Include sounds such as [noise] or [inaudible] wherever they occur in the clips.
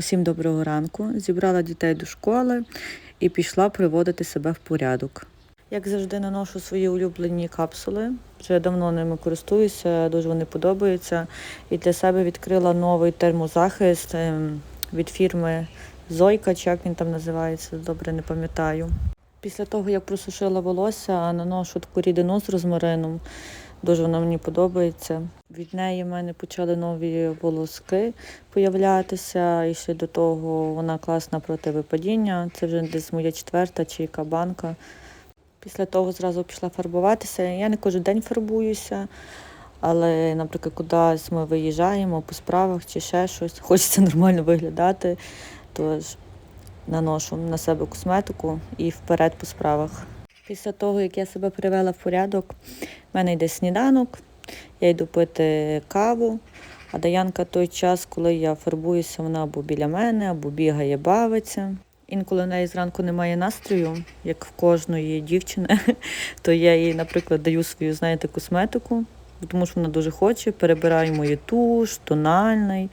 Усім доброго ранку. Зібрала дітей до школи і пішла приводити себе в порядок. Як завжди, наношу свої улюблені капсули. Вже давно ними користуюся, дуже вони подобаються. І для себе відкрила новий термозахист ем, від фірми Зойка, чи як він там називається, добре не пам'ятаю. Після того, як просушила волосся, наношу таку рідину з розмарином. Дуже вона мені подобається. Від неї в мене почали нові волоски появлятися, і ще до того вона класна проти випадіння. Це вже десь моя четверта чи яка банка. Після того зразу пішла фарбуватися. Я не кожен день фарбуюся, але, наприклад, кудись ми виїжджаємо по справах чи ще щось, [laughs] хочеться нормально виглядати, тож наношу на себе косметику і вперед по справах. Після того, як я себе привела в порядок, в мене йде сніданок, я йду пити каву, а Даянка той час, коли я фарбуюся, вона або біля мене, або бігає, бавиться. Інколи в неї зранку немає настрою, як в кожної дівчини, [laughs] то я їй, наприклад, даю свою, знаєте, косметику, тому що вона дуже хоче, перебираю мою туш, тональний,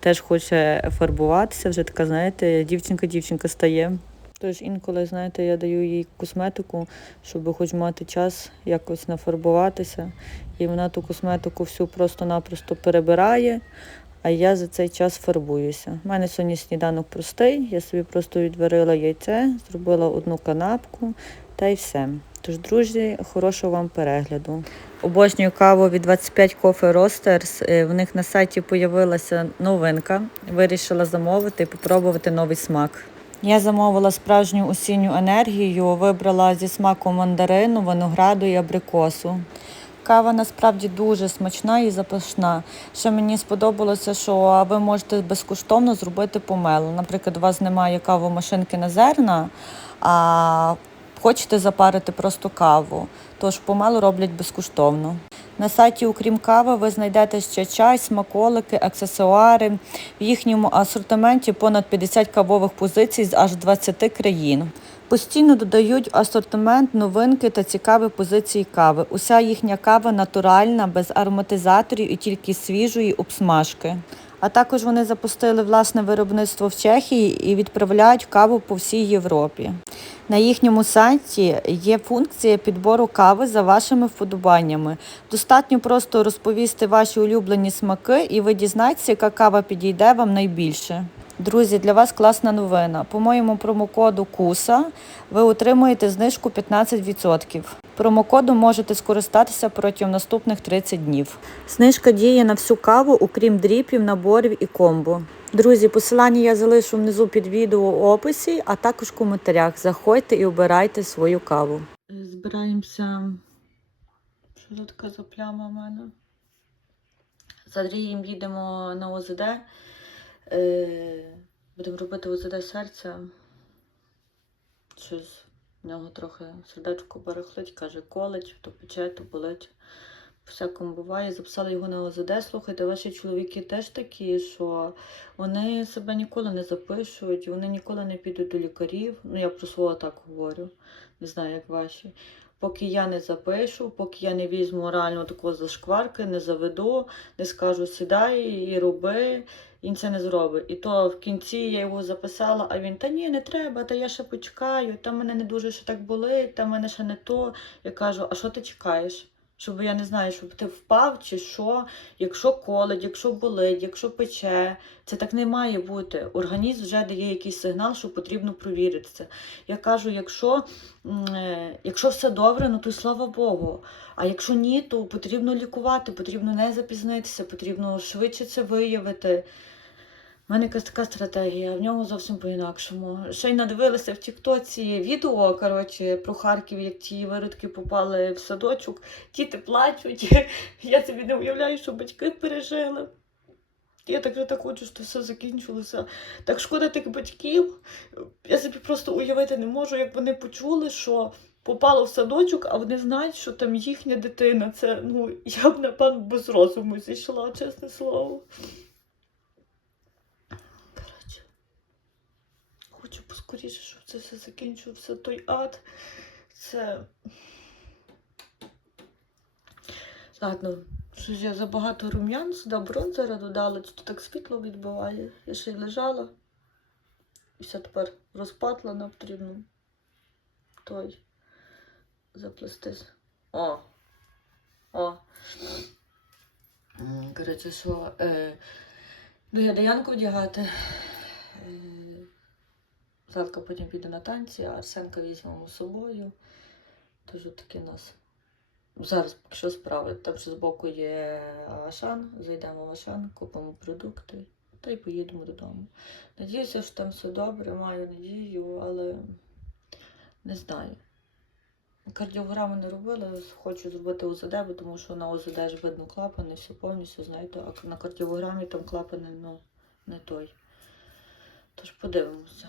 теж хоче фарбуватися, вже така, знаєте, дівчинка-дівчинка стає. Тож інколи, знаєте, я даю їй косметику, щоб хоч мати час якось нафарбуватися. І вона ту косметику всю просто-напросто перебирає, а я за цей час фарбуюся. У мене сьогодні сніданок простий, я собі просто відварила яйце, зробила одну канапку та й все. Тож, друзі, хорошого вам перегляду. Обожнюю каву від 25 Coffee Roasters. Е, В них на сайті з'явилася новинка. Вирішила замовити і попробувати новий смак. Я замовила справжню осінню енергію, вибрала зі смаком мандарину, винограду і абрикосу. Кава насправді дуже смачна і запашна. Ще мені сподобалося, що ви можете безкоштовно зробити помелу. Наприклад, у вас немає кавомашинки на зерна, а хочете запарити просто каву. Тож помелу роблять безкоштовно. На сайті, окрім кави, ви знайдете ще чай, смаколики, аксесуари. В їхньому асортименті понад 50 кавових позицій з аж 20 країн. Постійно додають асортимент новинки та цікаві позиції кави. Уся їхня кава натуральна, без ароматизаторів і тільки свіжої обсмажки. А також вони запустили власне виробництво в Чехії і відправляють каву по всій Європі. На їхньому сайті є функція підбору кави за вашими вподобаннями. Достатньо просто розповісти ваші улюблені смаки, і ви дізнаєтеся, яка кава підійде вам найбільше. Друзі, для вас класна новина. По моєму промокоду КУСА ви отримуєте знижку 15%. Промокодом можете скористатися протягом наступних 30 днів. Знижка діє на всю каву, окрім дріпів, наборів і комбо. Друзі, посилання я залишу внизу під відео у описі, а також в коментарях. Заходьте і обирайте свою каву. Збираємося. Що тут така за пляма в мене? З Андрієм їдемо на ОЗД. Е, Будемо робити ОЗД серця. Щось в нього трохи сердечко барахлить, каже, колить, то пече, то болить. Всякому буває. Записали його на ОЗД. Слухайте, ваші чоловіки теж такі, що вони себе ніколи не запишуть, вони ніколи не підуть до лікарів. Ну, я про свого так говорю. Не знаю, як ваші. Поки я не запишу, поки я не візьму реально такого зашкварки, не заведу, не скажу сідай і роби, він це не зробить. І то в кінці я його записала, а він, та ні, не треба, та я ще почекаю, та мене не дуже ще так болить, та мене ще не то. Я кажу, а що ти чекаєш? Щоб я не знаю, щоб ти впав чи що, якщо колить, якщо болить, якщо пече, це так не має бути. Організм вже дає якийсь сигнал, що потрібно провірити це. Я кажу, якщо, е, якщо все добре, ну то слава Богу. А якщо ні, то потрібно лікувати, потрібно не запізнитися, потрібно швидше це виявити. У мене якась така стратегія, в нього зовсім по-інакшому. Ще й надивилася в Тіктоці відео коротше, про Харків, як ті виродки попали в садочок, діти плачуть. [laughs] Я собі не уявляю, що батьки пережили. Я так вже так хочу, що все закінчилося. Так шкода тих батьків. Я собі просто уявити не можу, як вони почули, що попало в садочок, а вони знають, що там їхня дитина. Це ну я б напевно без розуму зійшла, чесне слово. Коротше, хочу поскоріше, щоб це все закінчився. Той ад. Це. Ладно, що ж я забагато рум'ян сюди бронзера додала, то так світло відбиває. Я ще й лежала. І все тепер розпатла, нам потрібно той заплестись. О! О! Коротше, що е, ну, я Даянку вдягати. Златка потім піде на танці, а Арсенка візьмемо з собою. Тож такі у нас зараз що справи. Там ще збоку є Ашан, зайдемо в Ашан, купимо продукти та й поїдемо додому. Надіюся, що там все добре, маю надію, але не знаю. Кардіограму не робила, хочу зробити УЗД, бо тому що на УЗД ж видно клапани, все повністю, знаєте, а на кардіограмі там клапани ну, не той. Тож подивимося.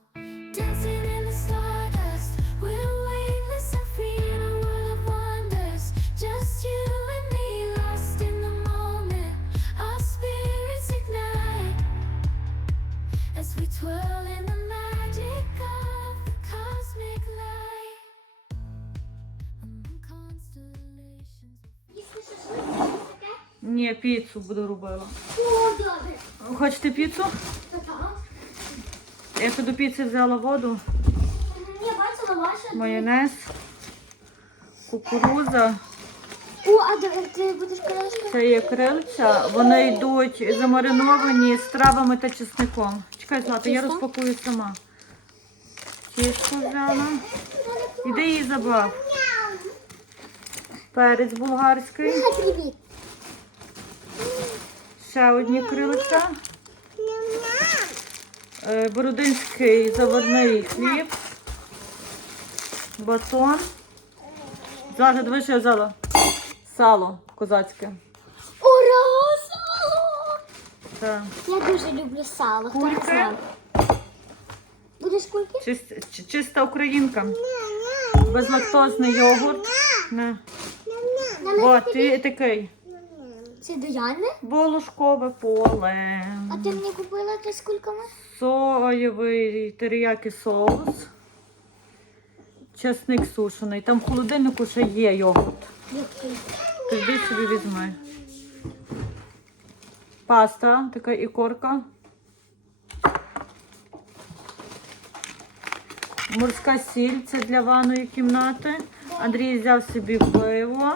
Ні, піцу буду робила. О, добре. Хочете піцу? Я ще до піци взяла воду, Я бачила ваша. майонез, кукуруза. О, а ти- ти будеш коляшка? Це є крильця. Вони йдуть замариновані з травами та чесником. Чекай, Злата, я розпакую сама. Тісто взяла. Іди її забав. Перець болгарський. Привіт. Ще одні крильця. Е, Бородинський заварний хліб. Батон. Дивись, що я взяла. Сало козацьке. Ура! Сало! Так. Я дуже люблю сало. Хто Кульки. знав? Будеш кульки? Чист- чи- чиста українка. Безлактозний йогурт. Не. О, ти такий. Це Яни? Волошкове поле. А ти мені купила те з кульками? Соєвий теріякі соус. Чесник сушений. Там в холодильнику ще є йогурт. Який? Ти собі візьми. Паста, така ікорка. Морська сіль, це для ванної кімнати. Андрій взяв собі пиво.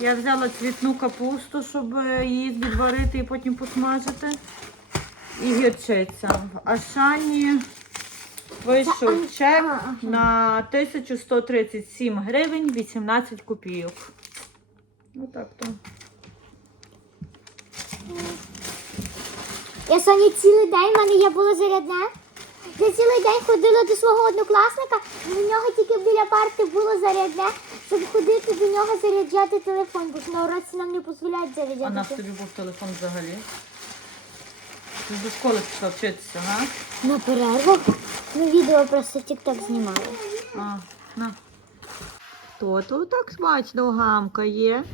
Я взяла цвітну капусту, щоб її відварити і потім посмажити. І гірчиця. В Ашані вийшов чек на 1137 гривень 18 копійок. Ну так то. Я сьогодні цілий день, в мене я було зарядне. Я цілий день ходила до свого однокласника, і в нього тільки біля парти було зарядне, щоб ходити до нього заряджати телефон, бо ж на уроці нам не дозволяють А заряджати. наш тобі був телефон взагалі. Ти до школи пішла вчитися, га? На перервах ми відео просто тік-ток знімали. А, на. То тут так смачно гамкає.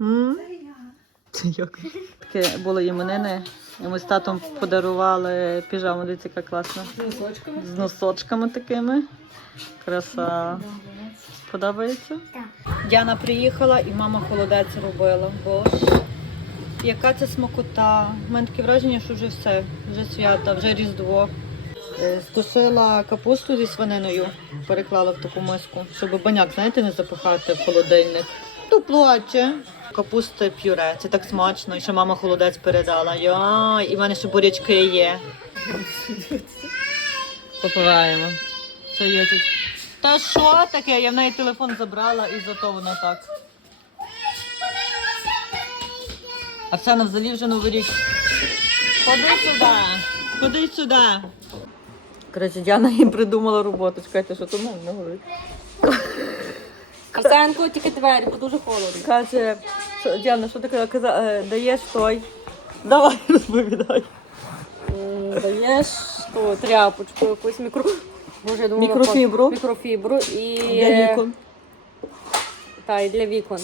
М? Це як? Таке було іменини. І ми з татом подарували піжаму, дивіться, яка класна. З носочками такими. Краса. Подобається? Так. Діана приїхала і мама холодець робила. Боже, яка це смакота. У мене таке враження, що вже все, вже свята, вже Різдво. Е, Стушила капусту зі свининою, переклала в таку миску, щоб баняк, знаєте, не запихати в холодильник. То плаче. Капусти пюре, це так смачно. І ще мама холодець передала. Йой, і в мене ще бурячки є. Попиваємо. Це є тут. Та що таке? Я в неї телефон забрала і зато воно так. Оксана взагалі вже новий рік. Ходи сюди. Ходи сюди. Коротше, Діана їм придумала роботу. Чекайте, що то ну, не говорить. Арсенко, тільки двері, бо дуже холодно. Каже, що, Діана, що ти каза- каза- е, даєш той? Давай розповідай. даєш ту тряпочку, якусь мікро... Боже, я думала, Мікрофібру? Мікрофібру і... Для вікон. Та, і для вікон.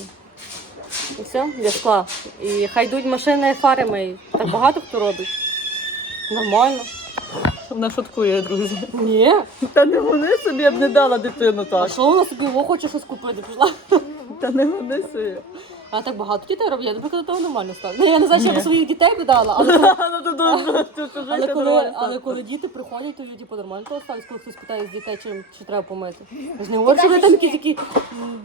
І все, для скла. І хай йдуть машини фари мої. Так багато хто робить. Нормально. Вона шуткує, друзі. Ні. Та не вони собі, я б не дала дитину А так. що вона собі хоче щось купити? Пішла. Та не вони собі. А так багато дітей роблять, я наприклад, того нормально став. Ну, я не знаю, що я Ні. б своїх дітей би дала, але коли, [laughs] Ну, то [laughs] але коли, але коли діти приходять, то я типу, нормально того ставлять, коли хтось питає з дітей, чи, чи треба помити. Я ж не говорю, що ви там якісь, які,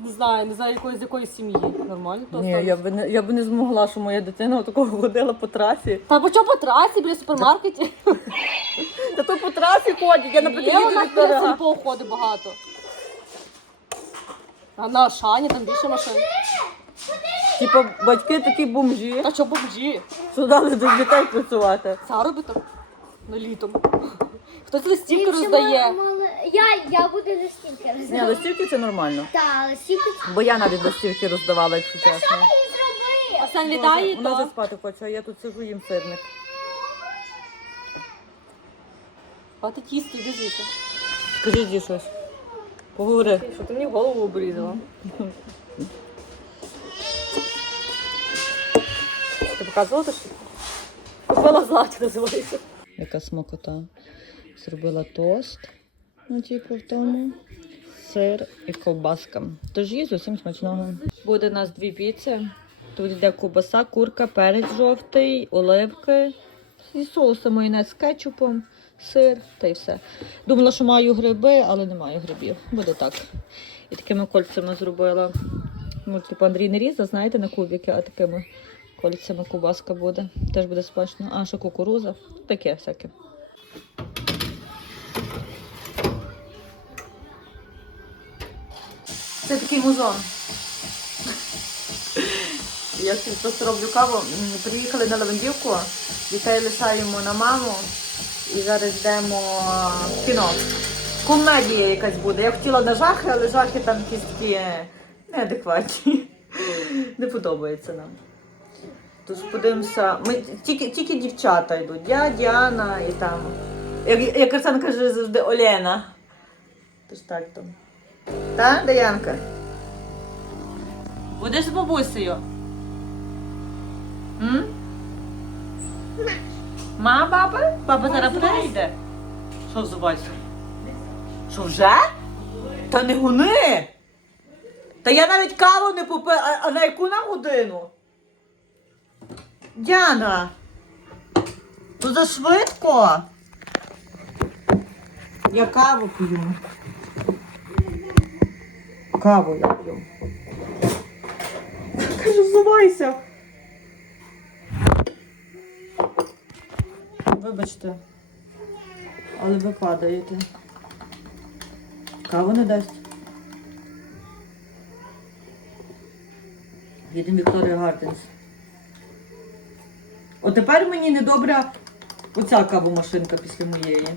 не знаю, не знаю, якоїсь, з якоїсь сім'ї. Нормально того Ні, ставлять. я би не я би не змогла, що моя дитина такого ходила по трасі. Та по чому по трасі, біля супермаркеті? [laughs] Та то по трасі ходять, я Є наприклад у їду нас від дорога. сільпо ходить багато. А на Ашані там більше машин. Типу, батьки такі бомжі, Та що бомжі? дали до дітей працювати. Заробіток на літом. Хтось листівки роздає. Я, я буду листівки Ні, листівки це нормально. Так, листівки Бо я навіть листівки роздавала, якщо чесно. зроби. Арсен літає, Вона вже спати хоче, а я тут сижу їм сирник. а ти тісто йди звідси. Скажи щось. Поговори. Що ти мені голову обрізала? [laughs] Показувала те. Купила златі називається. Яка смакота. Зробила тост. Ну, типу, в тому. Сир і ковбаска. Тож їсть усім смачного. Буде у нас дві піци. Тут йде ковбаса, курка, перець жовтий, оливки і соуси майонез з кетчупом, сир та й все. Думала, що маю гриби, але не маю грибів. Буде так. І такими кольцями зробила. Ну, типу Андрій не різав, знаєте, на кубики, а такими кольцями ковбаска буде. Теж буде смачно. А ще кукуруза. Таке всяке. Це такий музон. Я просто роблю каву. Приїхали на Левандівку, дітей лишаємо на маму і зараз йдемо в кіно. Комедія якась буде. Я хотіла на жахи, але жахи там якісь такі неадекватні. Не подобається нам. Тож подивимося. Ми тільки, тільки дівчата йдуть. Я, Діана і там. Як, як Арсен каже завжди Олена. Тож так там. Та, Даянка? Будеш з бабусею? М? Ма, баба? Баба зараз прийде. Що взувайся? Що вже? Та не гуни! Та я навіть каву не попив, а, а на яку нам годину? Діана! То за швидко. Я каву п'ю. Каву я п'ю. Кажу, взувайся. Вибачте. Але ви падаєте. Каву не дасть. Їдемо Вікторія Гарденс. От тепер мені недобра оця кавомашинка після моєї.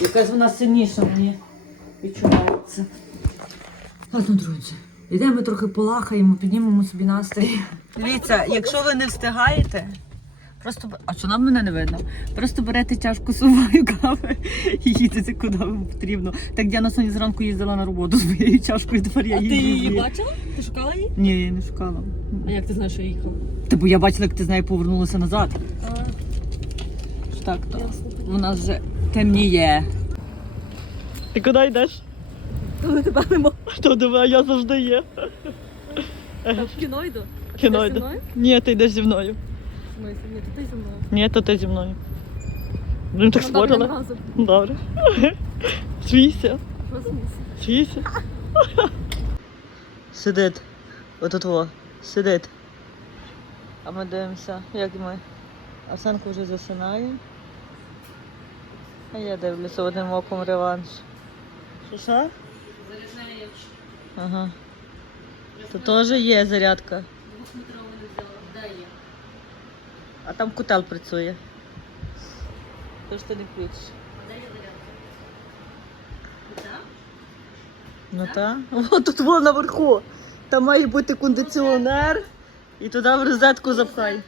Якась вона сильніша мені відчувається. Ладно, друзі, йдемо трохи полахаємо, піднімемо собі настрій. Дивіться, якщо ви не встигаєте, просто а що нам мене не видно? Просто берете чашку сувою кави [laughs] і їдете куди вам потрібно. Так Діана сьогодні зранку їздила на роботу з моєю чашкою, тепер я А ти їжджу. з її бачила? Ти шукала її? Ні, я не шукала. А як ти знаєш, що я їхала? Та бо я бачила, як ти з нею повернулася назад. Ж Так, то у нас вже темніє. Ти куди йдеш? Коли тебе нема. То диви, я завжди є. В кіно йду. А Кіно ти йду. зі мною? Ні, ти йдеш зі мною. В? Ні, то ти зі мною. Ні, то ти зі мною. Ну так Ну, добре, спорили. Добре. Свійся. Свійся. Сидить. Отут во. Сидить. А ми дивимося, як ми. Арсенко вже засинає. А я дивлюся одним оком реванш. Що що? Ага. То теж є зарядка. А там котел працює. Тож ти не включиш. Ну так. О, тут вон наверху. Там має бути кондиціонер. І туди в розетку запхай.